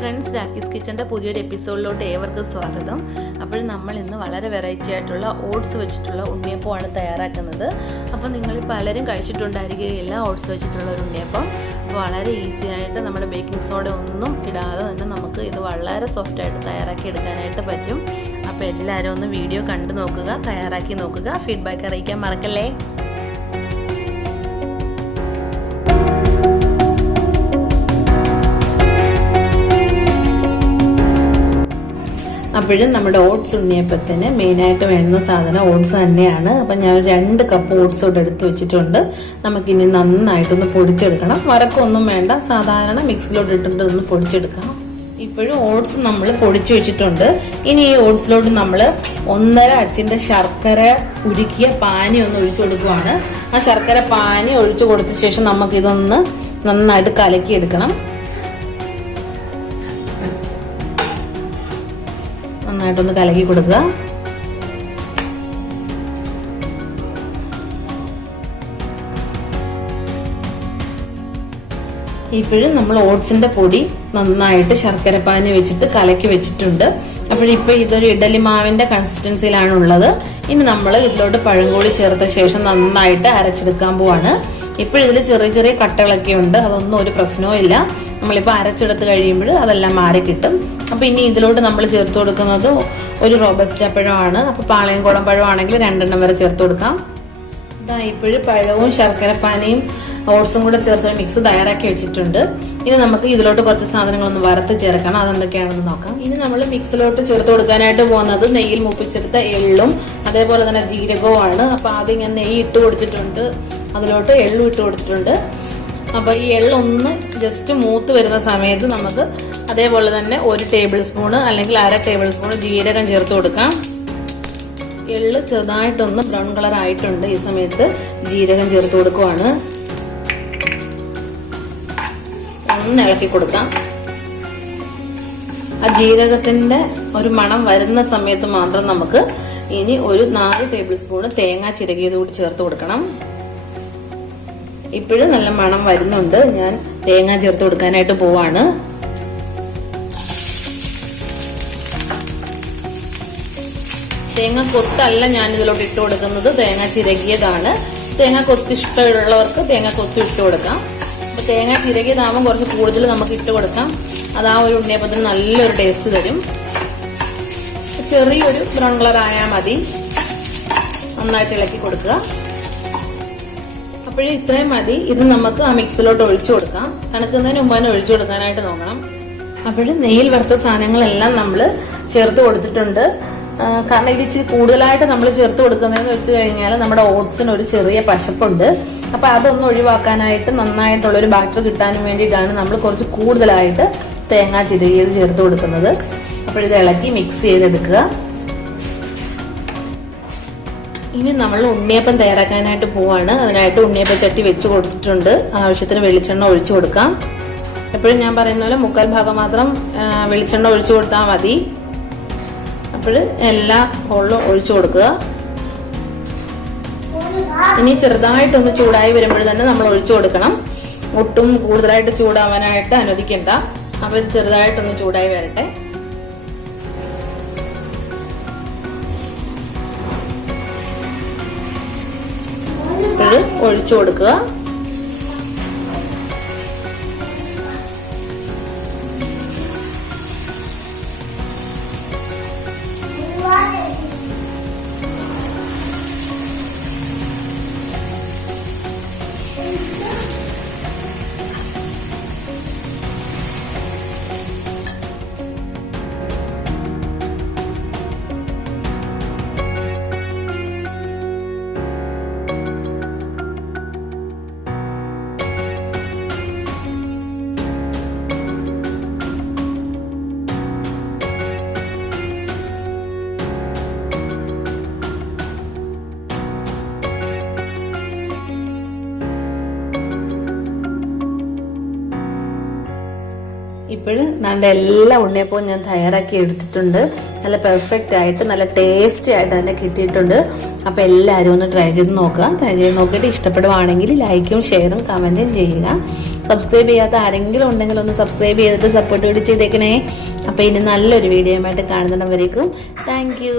Friends, രാക്കീസ് കിച്ചൻ്റെ പുതിയൊരു എപ്പിസോഡിലോട്ട് ഏവർക്കും സ്വാഗതം. അപ്പോൾ നമ്മൾ ഇന്ന് വളരെ വെറൈറ്റി ആയിട്ടുള്ള ഓട്സ് വെച്ചിട്ടുള്ള ഉണ്ണിയപ്പമാണ് തയ്യാറാക്കുന്നത്. അപ്പോൾ നിങ്ങൾ പലരും കഴിച്ചിട്ടുണ്ടായിരിക്കുകയില്ല ഓട്സ് വെച്ചിട്ടുള്ള ഒരു ഉണ്ണിയപ്പം. വളരെ ഈസി ആയിട്ട് നമ്മുടെ ബേക്കിംഗ് സോഡ ഒന്നും ഇടാതെ തന്നെ നമുക്ക് ഇത് വളരെ സോഫ്റ്റായിട്ട് തയ്യാറാക്കി എടുക്കാനായിട്ട് പറ്റും. അപ്പോൾ എല്ലാവരും ഒന്ന് വീഡിയോ കണ്ടു നോക്കുക, തയ്യാറാക്കി നോക്കുക, ഫീഡ്ബാക്ക് അറിയിക്കാൻ മറക്കല്ലേ. അപ്പോഴും നമ്മുടെ ഓട്സ് ഉണ്ണിയപ്പത്തിന് മെയിനായിട്ട് വേണ്ടുന്ന സാധനം ഓട്സ് തന്നെയാണ്. അപ്പം ഞാൻ 2 കപ്പ് ഓട്സ് തൊട്ട് എടുത്ത് വെച്ചിട്ടുണ്ട്. നമുക്കിനി നന്നായിട്ടൊന്ന് പൊടിച്ചെടുക്കണം. വറക്കൊന്നും വേണ്ട, സാധാരണ മിക്സിലോട്ട് ഇട്ടിട്ട് ഒന്ന് പൊടിച്ചെടുക്കാം. ഇപ്പോഴും ഓട്സ് നമ്മൾ പൊടിച്ചു വെച്ചിട്ടുണ്ട്. ഇനി ഈ ഓട്സിലോട്ട് നമ്മൾ 1.5 അച്ചിൻ്റെ ശർക്കര ഉരുക്കിയ പാനി ഒന്ന് ഒഴിച്ചു കൊടുക്കുവാണ്. ആ ശർക്കര പാനി ഒഴിച്ചു കൊടുത്ത ശേഷം നമുക്കിതൊന്ന് നന്നായിട്ട് കലക്കിയെടുക്കണം. നന്നായിട്ടൊന്ന് കലക്കി കൊടുക്കുക. ഇപ്പോഴും നമ്മൾ ഓട്സിന്റെ പൊടി നന്നായിട്ട് ശർക്കരപ്പാനി വെച്ചിട്ട് കലക്കി വെച്ചിട്ടുണ്ട്. അപ്പോഴിപ്പോൾ ഇതൊരു ഇഡലി മാവിന്റെ കൺസിസ്റ്റൻസിയിലാണ് ഉള്ളത്. ഇനി നമ്മൾ ഇതിലോട്ട് പഴംകൂടി ചേർത്ത ശേഷം നന്നായിട്ട് അരച്ചെടുക്കാൻ പോവാണ്. ഇപ്പോഴിതിൽ ചെറിയ ചെറിയ കട്ടകളൊക്കെ ഉണ്ട്, അതൊന്നും ഒരു പ്രശ്നവും ഇല്ല. നമ്മളിപ്പോൾ അരച്ചെടുത്ത് കഴിയുമ്പോൾ അതെല്ലാം മാറി കിട്ടും. അപ്പോൾ ഇനി ഇതിലോട്ട് നമ്മൾ ചേർത്ത് കൊടുക്കുന്നത് ഒരു റോബസ്റ്റ പഴമാണ്. അപ്പോൾ പാളയംകുളം പഴമാണെങ്കിൽ 2 എണ്ണം വരെ ചേർത്ത് കൊടുക്കാം. ഇതാ ഇപ്പോഴും പഴവും ശർക്കരപ്പാനിയും ഓട്സും കൂടെ ചേർത്തൊരു മിക്സ് തയ്യാറാക്കി വെച്ചിട്ടുണ്ട്. ഇനി നമുക്ക് ഇതിലോട്ട് കുറച്ച് സാധനങ്ങളൊന്ന് വറുത്ത് ചേർക്കണം. അതെന്തൊക്കെയാണെന്ന് നോക്കാം. ഇനി നമ്മൾ മിക്സിലോട്ട് ചേർത്ത് കൊടുക്കാനായിട്ട് പോകുന്നത് നെയ്യിൽ മൂപ്പിച്ചെടുത്ത എള്ളും അതേപോലെ തന്നെ ജീരകവുമാണ്. അപ്പോൾ ആദ്യം ഞാൻ നെയ്യ് ഇട്ട് കൊടുത്തിട്ടുണ്ട്, അതിലോട്ട് എള്ളും ഇട്ട് കൊടുത്തിട്ടുണ്ട്. അപ്പോൾ ഈ എള്ളൊന്ന് ജസ്റ്റ് മൂത്ത് വരുന്ന സമയത്ത് നമുക്ക് അതേപോലെ തന്നെ 1 ടേബിൾ സ്പൂണ് അല്ലെങ്കിൽ 1/2 ടേബിൾ സ്പൂൺ ജീരകം ചേർത്ത് കൊടുക്കാം. എള്ള് ചെറുതായിട്ടൊന്ന് ബ്രൗൺ കളർ ആയിട്ടുണ്ട്. ഈ സമയത്ത് ജീരകം ചേർത്ത് കൊടുക്കുവാണ്. ഒന്ന് ഇളക്കി കൊടുക്കാം. ആ ജീരകത്തിന്റെ ഒരു മണം വരുന്ന സമയത്ത് മാത്രം നമുക്ക് ഇനി ഒരു 4 ടേബിൾ സ്പൂണ് തേങ്ങ ചിരകിയത് കൂടി ചേർത്ത് കൊടുക്കണം. ഇപ്പോഴും നല്ല മണം വരുന്നുണ്ട്. ഞാൻ തേങ്ങ ചേർത്ത് കൊടുക്കാനായിട്ട് പോവാണ്. തേങ്ങ കൊത്തല്ല ഞാൻ ഇതിലോട്ട് ഇട്ട് കൊടുക്കുന്നത്, തേങ്ങ ചിരകിയതാണ്. തേങ്ങ കൊത്ത് ഇഷ്ടമുള്ളവർക്ക് തേങ്ങ കൊത്ത് ഇട്ട് കൊടുക്കാം. അപ്പൊ തേങ്ങ ചിരകിയതാവുമ്പോൾ കുറച്ച് കൂടുതൽ നമുക്ക് ഇട്ട് കൊടുക്കാം. അതാ ഒരു ഉണ്ണിയപ്പത്തിന് നല്ലൊരു ടേസ്റ്റ് തരും. ചെറിയൊരു ബ്രൗൺ കളർ ആയാൽ മതി. നന്നായിട്ട് ഇളക്കി കൊടുക്കുക. അപ്പോഴേ ഇത്രയും മതി. ഇത് നമുക്ക് ആ മിക്സിലോട്ട് ഒഴിച്ചു കൊടുക്കാം. തണുക്കുന്നതിന് മുമ്പ് തന്നെ ഒഴിച്ചു കൊടുക്കാനായിട്ട് നോക്കണം. അപ്പോഴും നെയ്യിൽ വറുത്ത സാധനങ്ങളെല്ലാം നമ്മൾ ചേർത്ത് കൊടുത്തിട്ടുണ്ട്. കാരണം ഇത് ഇച്ചിരി കൂടുതലായിട്ട് നമ്മൾ ചേർത്ത് കൊടുക്കുന്നതെന്ന് വെച്ച് കഴിഞ്ഞാൽ നമ്മുടെ ഓട്സിന് ഒരു ചെറിയ പശപ്പുണ്ട്. അപ്പൊ അതൊന്ന് ഒഴിവാക്കാനായിട്ട് നന്നായിട്ടുള്ളൊരു ബാറ്റർ കിട്ടാനും വേണ്ടിയിട്ടാണ് നമ്മൾ കുറച്ച് കൂടുതലായിട്ട് തേങ്ങ ചിരകിയത് ചേർത്ത് കൊടുക്കുന്നത്. അപ്പോൾ ഇത് ഇളക്കി മിക്സ് ചെയ്തെടുക്കുക. ഇനി നമ്മൾ ഉണ്ണിയപ്പം തയ്യാറാക്കാനായിട്ട് പോവാണ്. അതിനായിട്ട് ഉണ്ണിയപ്പം ചട്ടി വെച്ച് കൊടുത്തിട്ടുണ്ട്. ആവശ്യത്തിന് വെളിച്ചെണ്ണ ഒഴിച്ചു കൊടുക്കാം. എപ്പോഴും ഞാൻ പറയുന്ന പോലെ 3/4 ഭാഗം മാത്രം വെളിച്ചെണ്ണ ഒഴിച്ചു കൊടുത്താൽ മതി. അപ്പോൾ എല്ലാ ഹോളിലും ഒഴിച്ചു കൊടുക്കുക. ഇനി ചെറുതായിട്ടൊന്ന് ചൂടായി വരുമ്പോൾ തന്നെ നമ്മൾ ഒഴിച്ചു കൊടുക്കണം. ഒട്ടും കൂടുതലായിട്ട് ചൂടാവാനായിട്ട് അനുവദിക്കണ്ട. അപ്പോൾ ഇത് ചെറുതായിട്ടൊന്ന് ചൂടായി വരട്ടെ. ഒഴിച്ചു കൊടുക്കുക. ഇപ്പോഴും നല്ല എല്ലാ ഉണ്ണിയപ്പവും ഞാൻ തയ്യാറാക്കി എടുത്തിട്ടുണ്ട്. നല്ല പെർഫെക്റ്റ് ആയിട്ട് നല്ല ടേസ്റ്റി ആയിട്ട് തന്നെ കിട്ടിയിട്ടുണ്ട്. അപ്പോൾ എല്ലാവരും ഒന്ന് ട്രൈ ചെയ്ത് നോക്കുക. ട്രൈ ചെയ്ത് നോക്കിയിട്ട് ഇഷ്ടപ്പെടുവാണെങ്കിൽ ലൈക്കും ഷെയറും കമന്റും ചെയ്യുക. സബ്സ്ക്രൈബ് ചെയ്യാത്ത ആരെങ്കിലും ഉണ്ടെങ്കിൽ ഒന്ന് സബ്സ്ക്രൈബ് ചെയ്തിട്ട് സപ്പോർട്ട് കൂടി ചെയ്തേക്കണേ. അപ്പോൾ ഇനി നല്ലൊരു വീഡിയോ ആയിട്ട് കാണുന്നവരേക്കും താങ്ക് യു.